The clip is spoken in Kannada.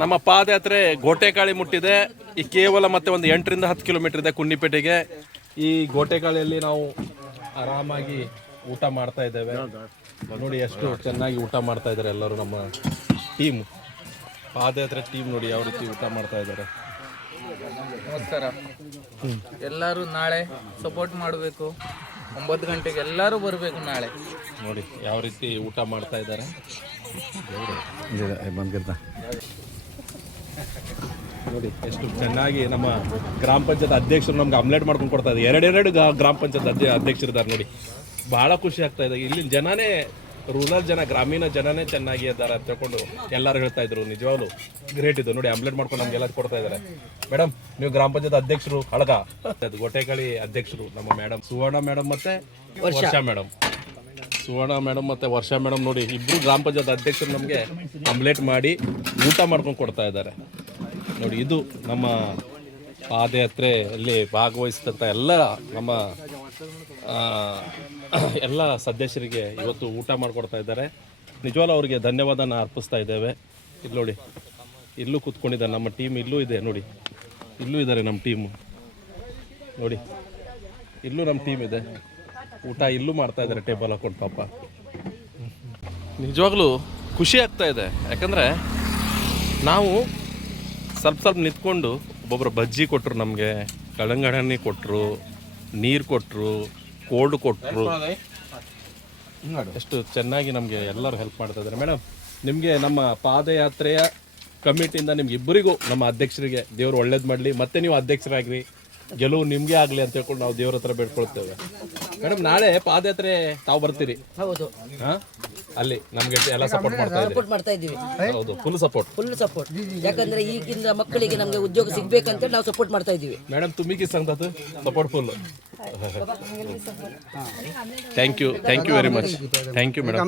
ನಮ್ಮ ಪಾದಯಾತ್ರೆ ಗೋಟೆಕಾಳಿ ಮುಟ್ಟಿದೆ. ಈ ಕೇವಲ ಮತ್ತೆ ಒಂದು 8ರಿಂದ 10 ಕಿಲೋಮೀಟರ್ ಇದೆ ಕುನ್ನಿಪೇಟೆಗೆ. ಈ ಗೋಟೆಕಾಳಿಯಲ್ಲಿ ನಾವು ಆರಾಮಾಗಿ ಊಟ ಮಾಡ್ತಾ ಇದ್ದೇವೆ. ನೋಡಿ ಎಷ್ಟು ಚೆನ್ನಾಗಿ ಊಟ ಮಾಡ್ತಾ ಇದ್ದಾರೆ ಎಲ್ಲರೂ. ನಮ್ಮ ಟೀಮ್, ಪಾದಯಾತ್ರೆ ಟೀಮ್ ನೋಡಿ ಯಾವ ರೀತಿ ಊಟ ಮಾಡ್ತಾ ಇದ್ದಾರೆ. ನಮಸ್ಕಾರ. ಎಲ್ಲರೂ ನಾಳೆ ಸಪೋರ್ಟ್ ಮಾಡಬೇಕು. 9 ಗಂಟೆಗೆ ಎಲ್ಲರೂ ಬರಬೇಕು ನಾಳೆ. ನೋಡಿ ಯಾವ ರೀತಿ ಊಟ ಮಾಡ್ತಾ ಇದ್ದಾರೆ. ನೋಡಿ ಎಷ್ಟು ಚೆನ್ನಾಗಿ ನಮ್ಮ ಗ್ರಾಮ ಪಂಚಾಯತ್ ಅಧ್ಯಕ್ಷರು ನಮ್ಗೆ ಆಮ್ಲೆಟ್ ಮಾಡ್ಕೊಂಡು ಕೊಡ್ತಾ ಇದ್ದಾರೆ. ಎರಡೆರಡು ಗ್ರಾಮ ಪಂಚಾಯತ್ ಅಧ್ಯಕ್ಷರಿದ್ದಾರೆ ನೋಡಿ. ಬಹಳ ಖುಷಿ ಆಗ್ತಾ ಇದೆ. ಇಲ್ಲಿ ಜನನೇ, ರೂರಲ್ ಜನ, ಗ್ರಾಮೀಣ ಜನನೇ ಚೆನ್ನಾಗಿ ಇದ್ದಾರೆ ಅಂತ ಹೇಳ್ಕೊಂಡು ಎಲ್ಲರೂ ಹೇಳ್ತಾ ಇದ್ರು. ನಿಜವಾಗ್ಲು ಗ್ರೇಟ್ ಇದು ನೋಡಿ. ಆಮ್ಲೆಟ್ ಮಾಡ್ಕೊಂಡು ನಮ್ಗೆಲ್ಲ ಕೊಡ್ತಾ ಇದ್ದಾರೆ. ಮೇಡಮ್, ನೀವು ಗ್ರಾಮ ಪಂಚಾಯತ್ ಅಧ್ಯಕ್ಷರು ಹಳಗ, ಗೋಟೆಕಾಳಿ ಅಧ್ಯಕ್ಷರು ನಮ್ಮ ಮೇಡಮ್ ಸುವರ್ಣ ಮೇಡಮ್ ಮತ್ತೆ ವರ್ಷಾ ಮೇಡಮ್. ಸುವರ್ಣ ಮೇಡಮ್ ಮತ್ತು ವರ್ಷಾ ಮೇಡಮ್ ನೋಡಿ ಇಬ್ಬರು ಗ್ರಾಮ ಪಂಚಾಯತ್ ಅಧ್ಯಕ್ಷರು ನಮಗೆ ಆಮ್ಲೆಟ್ ಮಾಡಿ ಊಟ ಮಾಡ್ಕೊಂಡು ಕೊಡ್ತಾ ಇದ್ದಾರೆ ನೋಡಿ. ಇದು ನಮ್ಮ ಪಾದಯಾತ್ರೆಯಲ್ಲಿ ಭಾಗವಹಿಸಿದಂಥ ಎಲ್ಲ ನಮ್ಮ ಎಲ್ಲ ಸದಸ್ಯರಿಗೆ ಇವತ್ತು ಊಟ ಮಾಡಿಕೊಡ್ತಾ ಇದ್ದಾರೆ. ನಿಜವಾಗ್ಲೂ ಅವರಿಗೆ ಧನ್ಯವಾದನ ಅರ್ಪಿಸ್ತಾ ಇದ್ದೇವೆ. ಇಲ್ಲಿ ನೋಡಿ, ಇಲ್ಲೂ ಕೂತ್ಕೊಂಡಿದ್ದಾರೆ ನಮ್ಮ ಟೀಮ್. ಇಲ್ಲೂ ಇದೆ ನೋಡಿ, ಇಲ್ಲೂ ಇದ್ದಾರೆ ನಮ್ಮ ಟೀಮು ನೋಡಿ. ಇಲ್ಲೂ ನಮ್ಮ ಟೀಮ್ ಇದೆ. ಊಟ ಇಲ್ಲೂ ಮಾಡ್ತಾ ಇದ್ದಾರೆ ಟೇಬಲ್ ಹಾಕೊಂಡು. ಪಾಪ ನಿಜವಾಗ್ಲೂ ಖುಷಿ ಆಗ್ತಾ ಇದೆ. ಯಾಕಂದರೆ ನಾವು ಸ್ವಲ್ಪ ನಿಂತ್ಕೊಂಡು ಒಬ್ಬೊಬ್ಬರು ಬಜ್ಜಿ ಕೊಟ್ಟರು, ನಮಗೆ ಕಳಂಗಡಣ್ಣಿ ಕೊಟ್ಟರು, ನೀರು ಕೊಟ್ಟರು, ಕೋಲ್ಡ್ ಕೊಟ್ಟರು. ಎಷ್ಟು ಚೆನ್ನಾಗಿ ನಮಗೆ ಎಲ್ಲರೂ ಹೆಲ್ಪ್ ಮಾಡ್ತಾ ಇದ್ದಾರೆ. ಮೇಡಮ್, ನಿಮಗೆ ನಮ್ಮ ಪಾದಯಾತ್ರೆಯ ಕಮಿಟಿಯಿಂದ ನಿಮ್ಗೆ ಇಬ್ಬರಿಗೂ, ನಮ್ಮ ಅಧ್ಯಕ್ಷರಿಗೆ ದೇವರು ಒಳ್ಳೇದು ಮಾಡಲಿ, ಮತ್ತೆ ನೀವು ಅಧ್ಯಕ್ಷರಾಗ್ರಿ, ಗೆಲುವು ನಿಮಗೆ ಆಗಲಿ ಅಂತ ಹೇಳ್ಕೊಂಡು ನಾವು ದೇವ್ರ ಹತ್ರ ಬೇಡ್ಕೊಳ್ತೇವೆ. ಮೇಡಮ್, ನಾಳೆ ಪಾದಯಾತ್ರೆ ತಾವು ಬರ್ತೀರಿ? ಹೌದು. ಹಾಂ, ಅಲ್ಲಿ ನಮಗೆ ಎಲ್ಲ ಸಪೋರ್ಟ್ ಮಾಡ್ತಾ ಇದ್ದೀವಿ. ಹೌದು, ಫುಲ್ ಸಪೋರ್ಟ್. ಯಾಕಂದ್ರೆ ಈಗಿನ ಮಕ್ಕಳಿಗೆ ನಮಗೆ ಉದ್ಯೋಗ ಸಿಗ್ಬೇಕಂತ ನಾವು ಸಪೋರ್ಟ್ ಮಾಡ್ತಾ ಇದ್ದೀವಿ. ಮೇಡಮ್, तुम्ही की सांगतात support full. Thank you very much. Thank you madam.